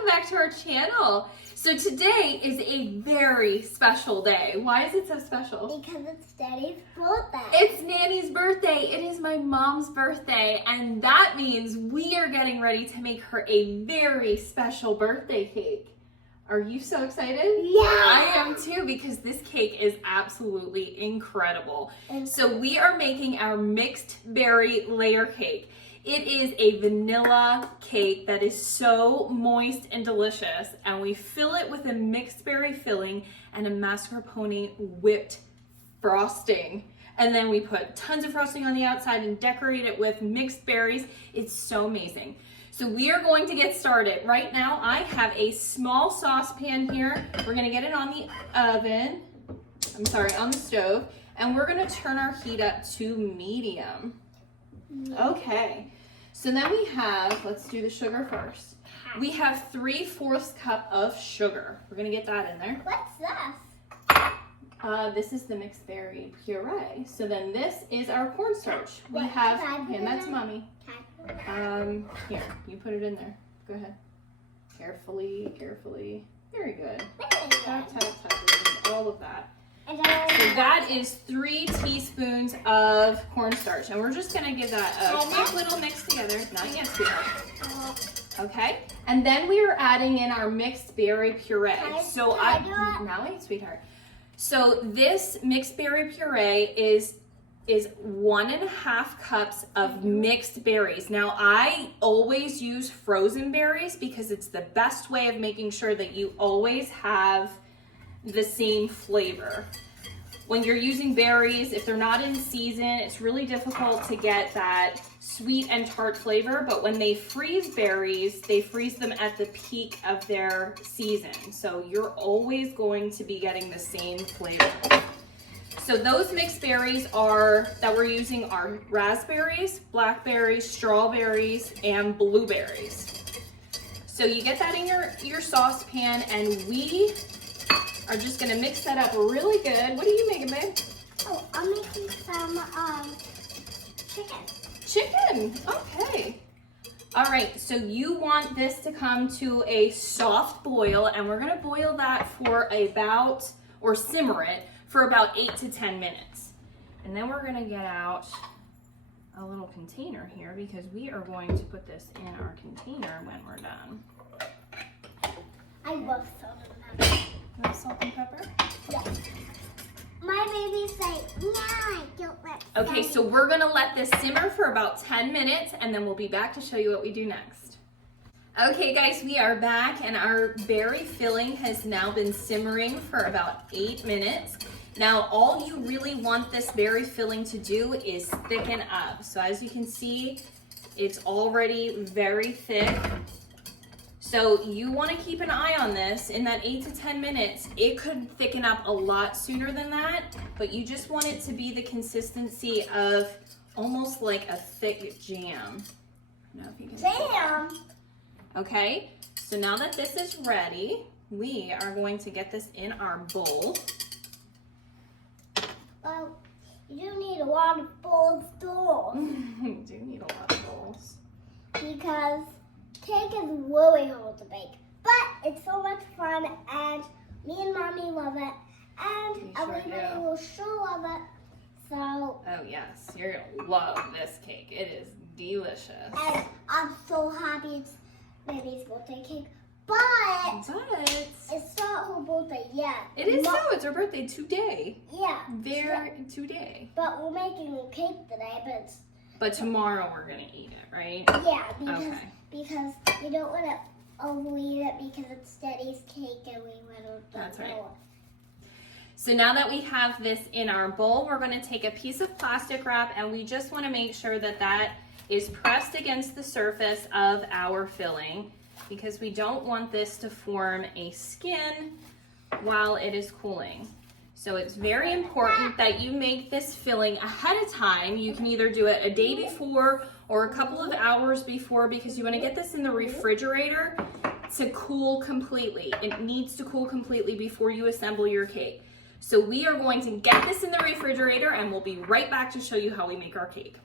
welcome back to our channel. So today is a very special day. Why is it so special? Because it's Daddy's birthday. It's Nanny's birthday. It is my mom's birthday, and that means we are getting ready to make her a very special birthday cake. Are you so excited? Yeah! I am too, because this cake is absolutely incredible. So we are making our mixed berry layer cake. It is a vanilla cake that is so moist and delicious, and we fill it with a mixed berry filling and a mascarpone whipped frosting. And then we put tons of frosting on the outside and decorate it with mixed berries. It's so amazing. So we are going to get started. Right now I have a small saucepan here. We're gonna get it on the oven, on the stove, and we're gonna turn our heat up to medium. Okay, so then we have, let's do the sugar first. We have 3/4 cup of sugar. We're gonna get that in there. What's this? This is the mixed berry puree. So then this is our cornstarch. We What, have, can I put and it that's in? mommy. Here, you put it in there. Go ahead. Carefully, carefully. Very good. Tap, tap, tap, all of that. So that is 3 teaspoons of cornstarch, and we're just gonna give that a quick little mix together. Not yet, sweetheart. Okay, and then we are adding in our mixed berry puree. Now wait, sweetheart. So this mixed berry puree is 1.5 cups of mixed berries. Now I always use frozen berries because it's the best way of making sure that you always have the same flavor. When you're using berries, if they're not in season, it's really difficult to get that sweet and tart flavor, but when they freeze berries, they freeze them at the peak of their season. So you're always going to be getting the same flavor. So those mixed berries that we're using are raspberries, blackberries, strawberries, and blueberries. So you get that in your saucepan, and we are just gonna mix that up really good. What are you making, babe? Oh, I'm making some chicken. Chicken, okay. All right, so you want this to come to a soft boil, and we're gonna boil that for simmer it for about 8 to 10 minutes. And then we're gonna get out a little container here because we are going to put this in our container when we're done. I love salt and pepper. You want salt and pepper? Yes. My babies say, no, don't let. Okay, so we're gonna let this simmer for about 10 minutes, and then we'll be back to show you what we do next. Okay guys, we are back, and our berry filling has now been simmering for about 8 minutes. Now, all you really want this berry filling to do is thicken up. So as you can see, it's already very thick. So you want to keep an eye on this. In that 8 to 10 minutes, it could thicken up a lot sooner than that, but you just want it to be the consistency of almost like a thick jam. I don't know if you can see that. Okay, so now that this is ready, we are going to get this in our bowl. Well, you need a lot of bowls though. You do need a lot of bowls. Because cake is really hard to bake. But it's so much fun, and me and Mommy love it. And everybody will sure love it. So. Oh yes, you're gonna love this cake. It is delicious. And I'm so happy it's baby's birthday cake. But it's not her birthday yet. It is so. It's her birthday today. Yeah. Today. But we're making a cake today, but tomorrow we're gonna eat it, right? Yeah, because we don't want to overeat it because it's Daddy's cake and we want to. That's right. So now that we have this in our bowl, we're gonna take a piece of plastic wrap, and we just want to make sure that that is pressed against the surface of our filling, because we don't want this to form a skin while it is cooling. So it's very important that you make this filling ahead of time. You can either do it a day before or a couple of hours before, because you want to get this in the refrigerator to cool completely. It needs to cool completely before you assemble your cake. So we are going to get this in the refrigerator, and we'll be right back to show you how we make our cake.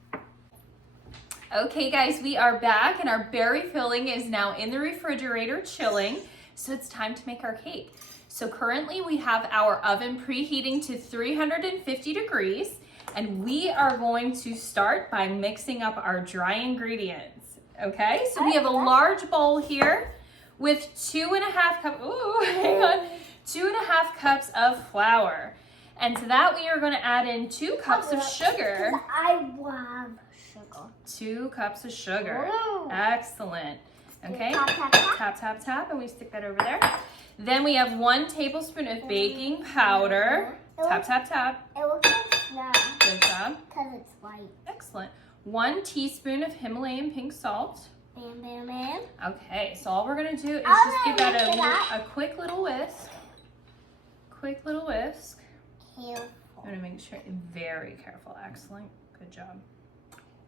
Okay guys, we are back and our berry filling is now in the refrigerator chilling. So it's time to make our cake. So currently we have our oven preheating to 350 degrees and we are going to start by mixing up our dry ingredients. Okay, so we have a large bowl here with 2.5 cups, hang on, 2.5 cups of flour. And to that we are going to add in 2 cups of sugar. I love sugar. 2 cups of sugar. Ooh. Excellent. Okay, Tap, tap, tap. tap, tap, tap, and we stick that over there. Then we have 1 tablespoon of baking powder. Tap, tap, tap. It looks like snow. Good job. Because it's white. Excellent. 1 teaspoon of Himalayan pink salt. Bam, bam, bam. Okay, so all we're going to do is I'm just give gonna that mix it a quick little whisk. Quick little whisk. Careful. I'm going to make sure, very careful. Excellent. Good job.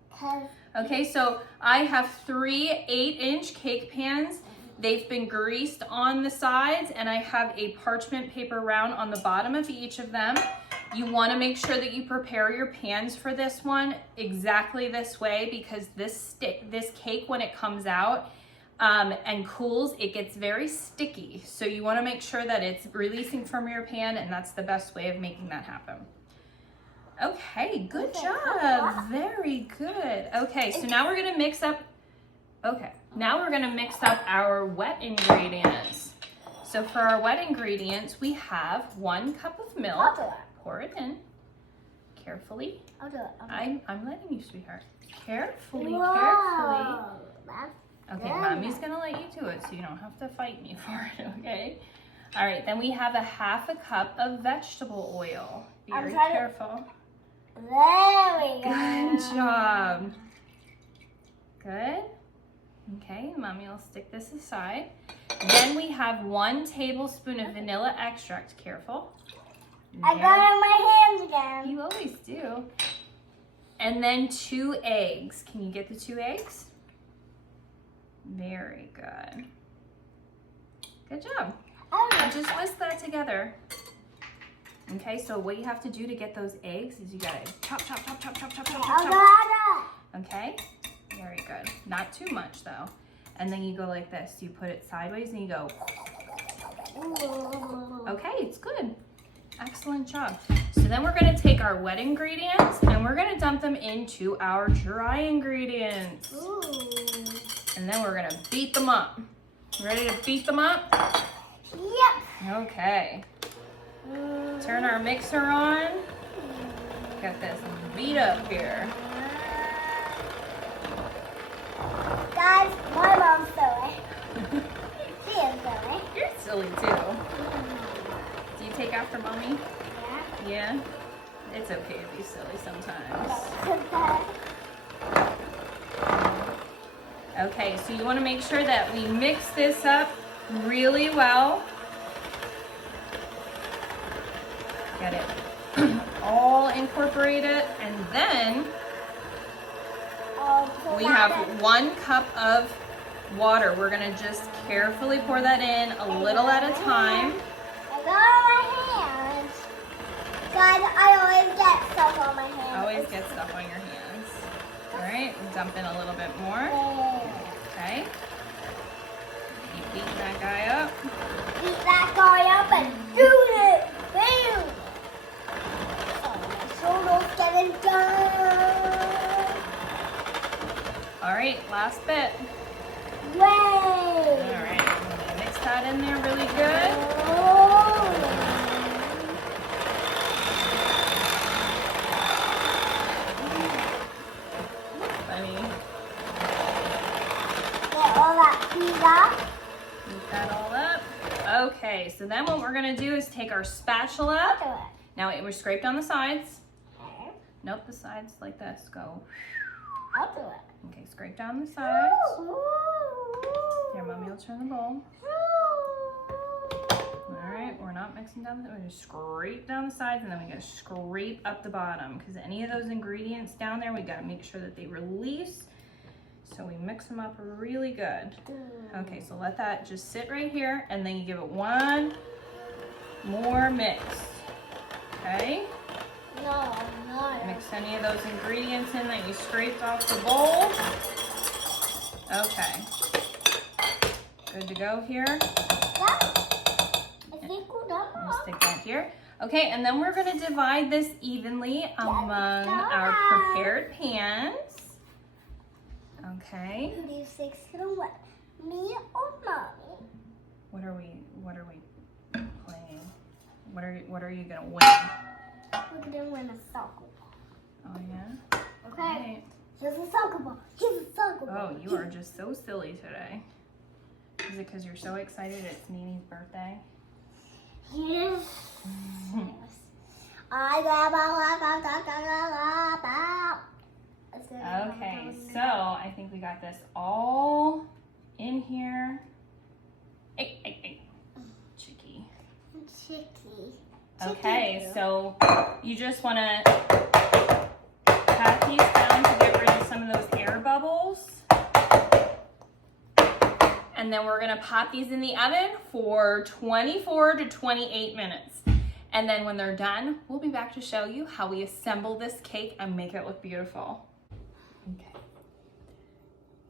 'Cause Okay, so I have 3 8-inch cake pans. They've been greased on the sides and I have a parchment paper round on the bottom of each of them. You want to make sure that you prepare your pans for this one exactly this way because this cake, when it comes out and cools, it gets very sticky. So you want to make sure that it's releasing from your pan, and that's the best way of making that happen. Okay, good job. Very good. Okay, so now we're going to mix up, our wet ingredients. So for our wet ingredients, we have 1 cup of milk. I'll do it. Pour it in carefully. I'll do it. I'm letting you, sweetheart. Carefully, Whoa. carefully. That's Okay, good. Mommy's gonna let you do it so you don't have to fight me for it, okay? All right, then we have 1/2 cup of vegetable oil. Very careful. There we go. Good job. Good. Okay, Mommy will stick this aside. Then we have 1 tablespoon of vanilla extract. Careful. I got it on my hands again. You always do. And then 2 eggs. Can you get the 2 eggs? Very good. Good job. And just whisk that together. Okay, so what you have to do to get those eggs is you gotta chop, chop, chop, chop, chop, chop, chop, chop, chop. Okay, very good. Not too much though. And then you go like this. You put it sideways and you go. Okay, it's good. Excellent job. So then we're gonna take our wet ingredients and we're gonna dump them into our dry ingredients. Ooh. And then we're gonna beat them up. Ready to beat them up? Yep. Okay. Turn our mixer on. Got this beat up here. Guys, my mom's silly. She is silly. You're silly too. Do you take after Mommy? Yeah. Yeah? It's okay to be silly sometimes. Okay, so you want to make sure that we mix this up really well. Get it all incorporated, and then we have 1 cup of water. We're going to just carefully pour that in a little at a time. I got on my hands. Guys, I always get stuff on my hands. Always get stuff on your hands. All right, dump in a little bit more. Okay. Keep beating that guy up. Beat that guy up and do it. Boom. Oh, my shoulders getting done. All right, last bit. Yay. All right, I'm gonna mix that in there really good. Funny. Get all that pizza. Beat that all up. Okay, so then what we're gonna do is take our spatula. Do it. Now we're scraped on the sides. Nope, the sides like this. Go. I'll do it. Okay, scrape down the sides. Here, Mommy will turn the bowl. All right, we're not mixing down. We're gonna scrape down the sides, and then we gotta scrape up the bottom because any of those ingredients down there, we gotta make sure that they release. So we mix them up really good. Okay, so let that just sit right here, and then you give it 1 more mix. Okay. No, I'm not. Mix any of those ingredients in that you scraped off the bowl. Okay. Good to go here. Yeah. I think we're done. I'm gonna stick that here. Okay, and then we're gonna divide this evenly among our prepared pans. Okay. Who do you think's gonna win? Me or mommy? What are we playing? What are you gonna win? We're gonna win a soccer ball. Oh yeah? Okay. Right. Here's a soccer ball. Here's a soccer ball. Oh, you are just so silly today. Is it because you're so excited it's Nini's birthday? Yes. Okay, so I think we got this all in here. Hey. Chicky. Chicky. Okay, so you just want to pat these down to get rid of some of those air bubbles. And then we're gonna pop these in the oven for 24 to 28 minutes. And then when they're done, we'll be back to show you how we assemble this cake and make it look beautiful. Okay,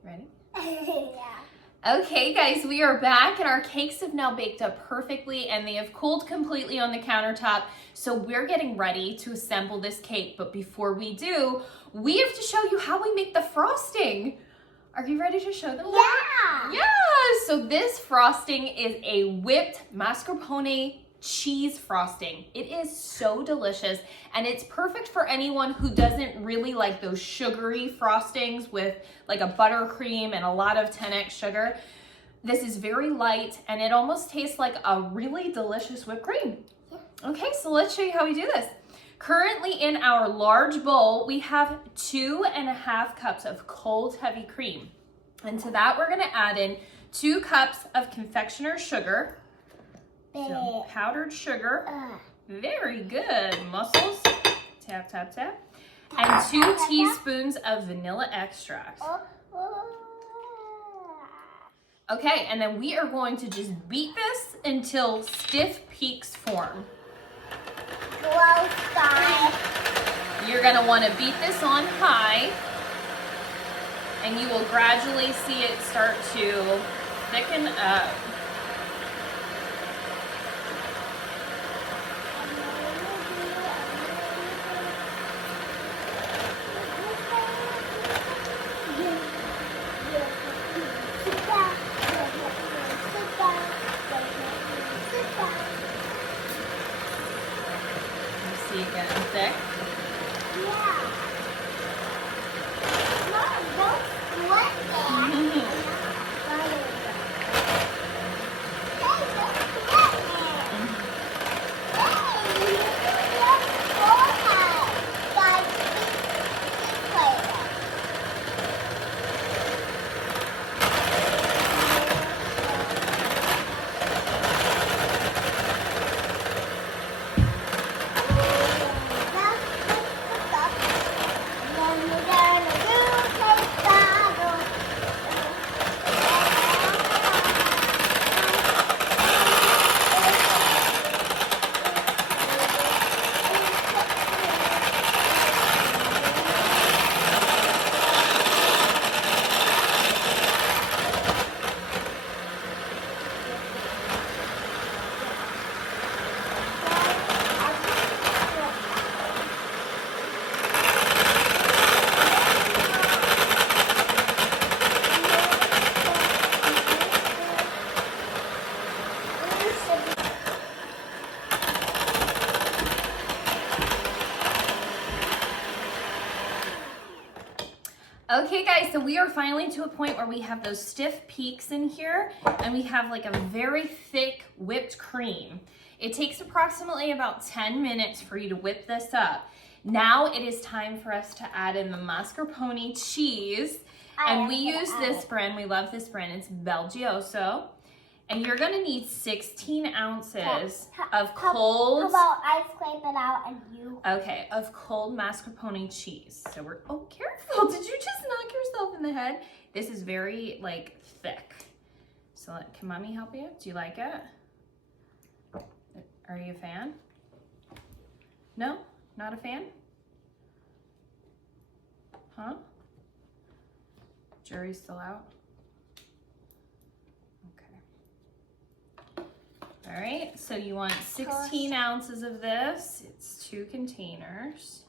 ready? Yeah. Okay guys, we are back and our cakes have now baked up perfectly and they have cooled completely on the countertop. So we're getting ready to assemble this cake. But before we do, we have to show you how we make the frosting. Are you ready to show them that? Yeah. Yeah, so this frosting is a whipped mascarpone cheese frosting. It is so delicious and it's perfect for anyone who doesn't really like those sugary frostings with like a buttercream and a lot of 10x sugar. This is very light and it almost tastes like a really delicious whipped cream. Yeah. Okay, so let's show you how we do this. Currently in our large bowl, we have 2.5 cups of cold heavy cream. And to that, we're gonna add in 2 cups of confectioner's sugar. So powdered sugar, very good, muscles, tap, tap, tap. And 2 teaspoons of vanilla extract. Okay, and then we are going to just beat this until stiff peaks form. You're gonna wanna beat this on high, and you will gradually see it start to thicken up. See it getting thick? Yeah. Mom, don't split it. Hey, don't split it. Hey, you just hold it. Guys, this way. Okay guys, so we are finally to a point where we have those stiff peaks in here and we have like a very thick whipped cream. It takes approximately about 10 minutes for you to whip this up. Now it is time for us to add in the mascarpone cheese. And we use this brand, we love this brand, it's Belgioso. And you're gonna need 16 ounces of cold. How about I scrape it out and you? Okay, of cold mascarpone cheese. So we're, oh, careful. Did you just knock yourself in the head? This is very like thick. So can mommy help you? Do you like it? Are you a fan? No? Not a fan? Huh? Jury's still out? Okay. All right, so you want 16 ounces of this. It's 2 containers.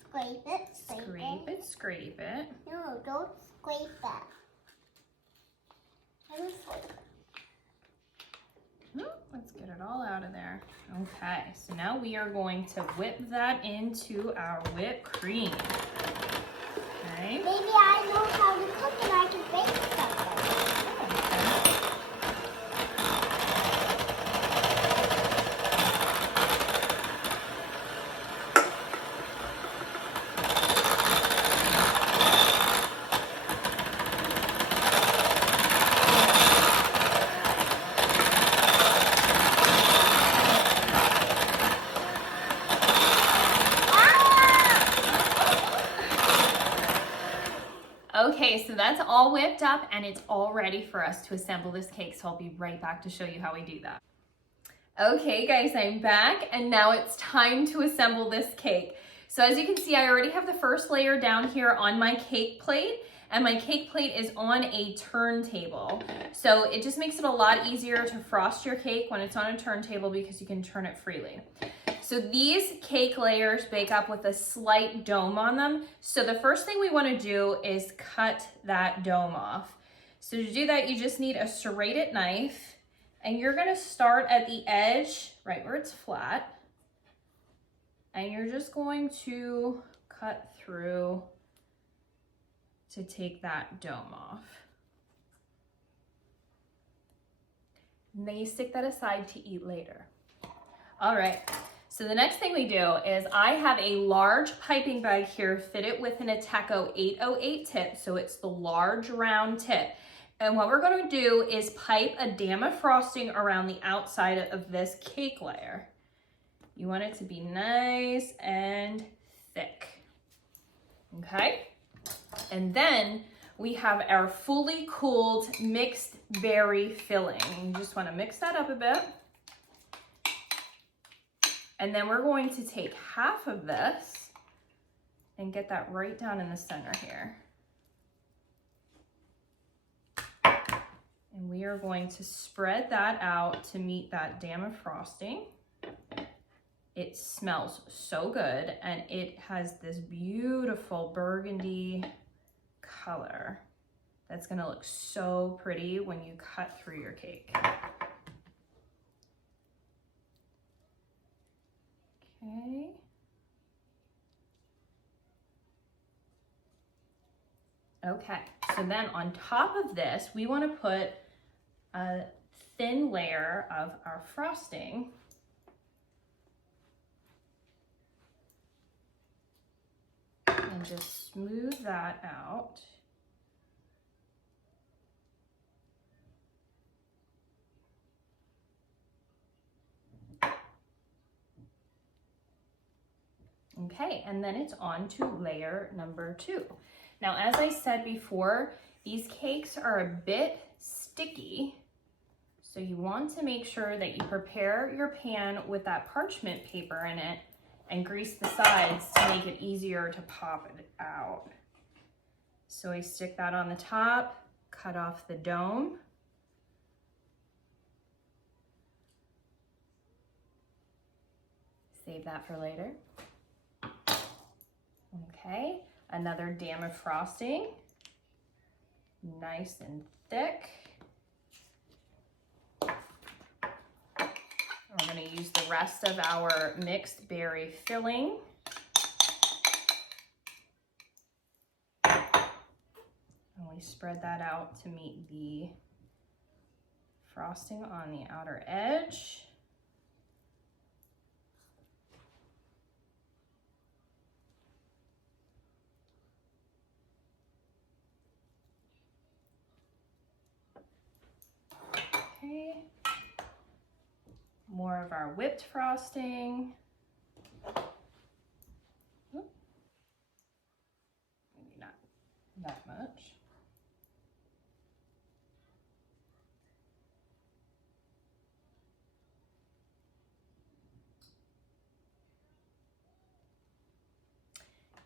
Scrape it, Scrape it, scrape it. No, don't scrape that. Let me scrape it. Let's get it all out of there. Okay, so now we are going to whip that into our whipped cream. Okay. Maybe I know how to cook and I can bake something. Okay. Okay, so that's all whipped up and it's all ready for us to assemble this cake. So I'll be right back to show you how we do that. Okay guys, I'm back and now it's time to assemble this cake. So as you can see, I already have the first layer down here on my cake plate, and my cake plate is on a turntable. So it just makes it a lot easier to frost your cake when it's on a turntable because you can turn it freely. So these cake layers bake up with a slight dome on them. So the first thing we want to do is cut that dome off. So to do that, you just need a serrated knife, and you're going to start at the edge, right where it's flat, and you're just going to cut through to take that dome off. And then you stick that aside to eat later. All right. So the next thing we do is I have a large piping bag here fitted with an Ateco 808 tip. So it's the large round tip. And what we're going to do is pipe a dam of frosting around the outside of this cake layer. You want it to be nice and thick. Okay? And then we have our fully cooled mixed berry filling. You just want to mix that up a bit. And then we're going to take half of this and get that right down in the center here. And we are going to spread that out to meet that dam of frosting. It smells so good, and it has this beautiful burgundy color that's gonna look so pretty when you cut through your cake. Okay. Okay, so then on top of this, we want to put a thin layer of our frosting. And just smooth that out. Okay, and then it's on to layer number 2. Now, as I said before, these cakes are a bit sticky, so you want to make sure that you prepare your pan with that parchment paper in it and grease the sides to make it easier to pop it out. So I stick that on the top, cut off the dome. Save that for later. Okay, another dam of frosting, nice and thick. We're going to use the rest of our mixed berry filling. And we spread that out to meet the frosting on the outer edge. Okay. More of our whipped frosting. Maybe not that much.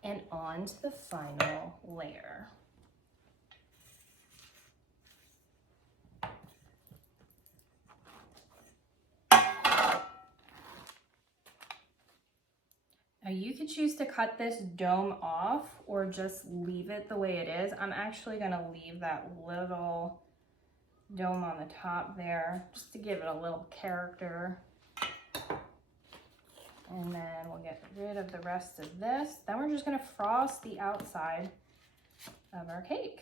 and on to the final layer. Now you could choose to cut this dome off or just leave it the way it is. I'm actually gonna leave that little dome on the top there just to give it a little character. And then we'll get rid of the rest of this. Then we're just gonna frost the outside of our cake.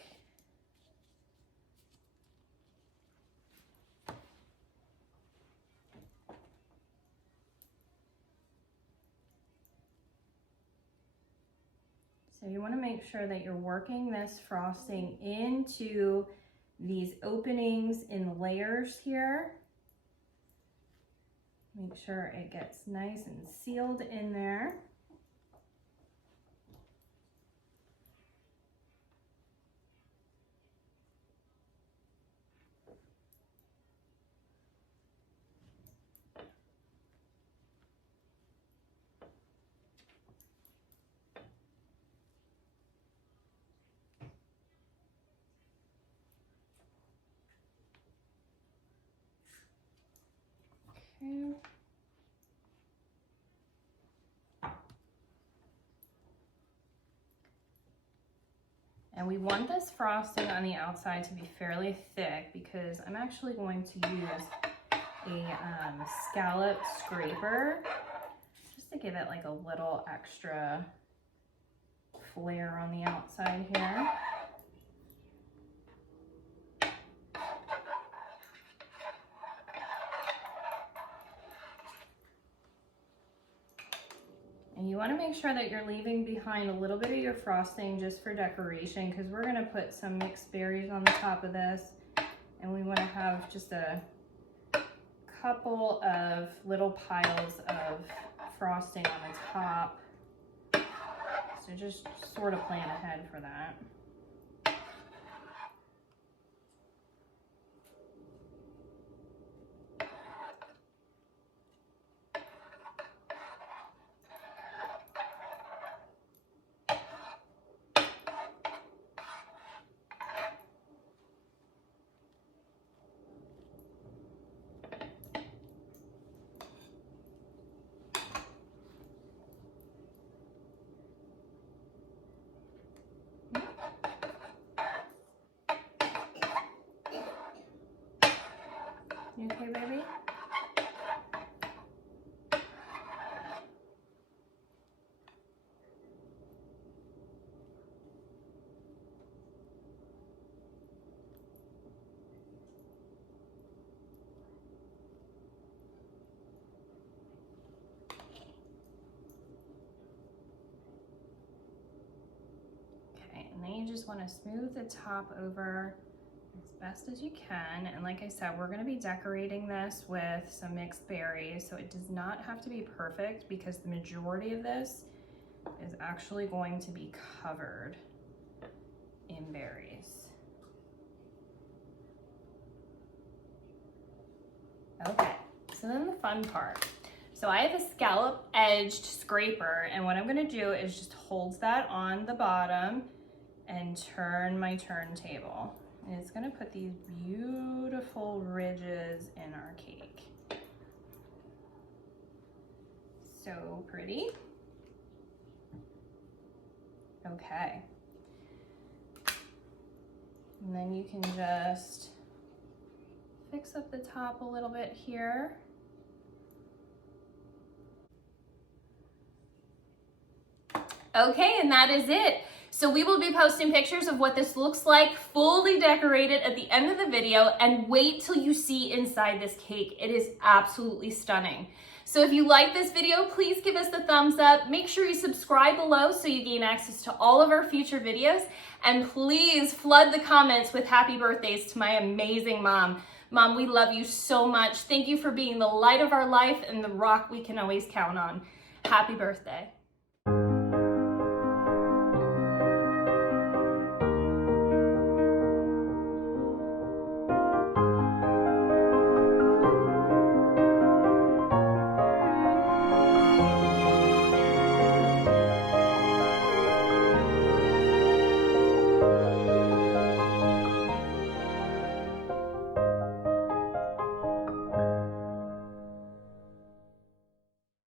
So you want to make sure that you're working this frosting into these openings in the layers here. Make sure it gets nice and sealed in there. Okay. And we want this frosting on the outside to be fairly thick because I'm actually going to use a scallop scraper just to give it like a little extra flair on the outside here. And you want to make sure that you're leaving behind a little bit of your frosting just for decoration because we're going to put some mixed berries on the top of this. And we want to have just a couple of little piles of frosting on the top. So just sort of plan ahead for that. You okay, baby? Okay, and then you just want to smooth the top over as best as you can. And like I said, we're going to be decorating this with some mixed berries, so it does not have to be perfect because the majority of this is actually going to be covered in berries. Okay, so then the fun part. So I have a scallop edged scraper, and what I'm going to do is just hold that on the bottom and turn my turntable. And it's going to put these beautiful ridges in our cake. So pretty. Okay. And then you can just fix up the top a little bit here. Okay, and that is it. So we will be posting pictures of what this looks like fully decorated at the end of the video, and wait till you see inside this cake. It is absolutely stunning. So if you like this video, please give us the thumbs up. Make sure you subscribe below so you gain access to all of our future videos. And please flood the comments with happy birthdays to my amazing mom. Mom, we love you so much. Thank you for being the light of our life and the rock we can always count on. Happy birthday.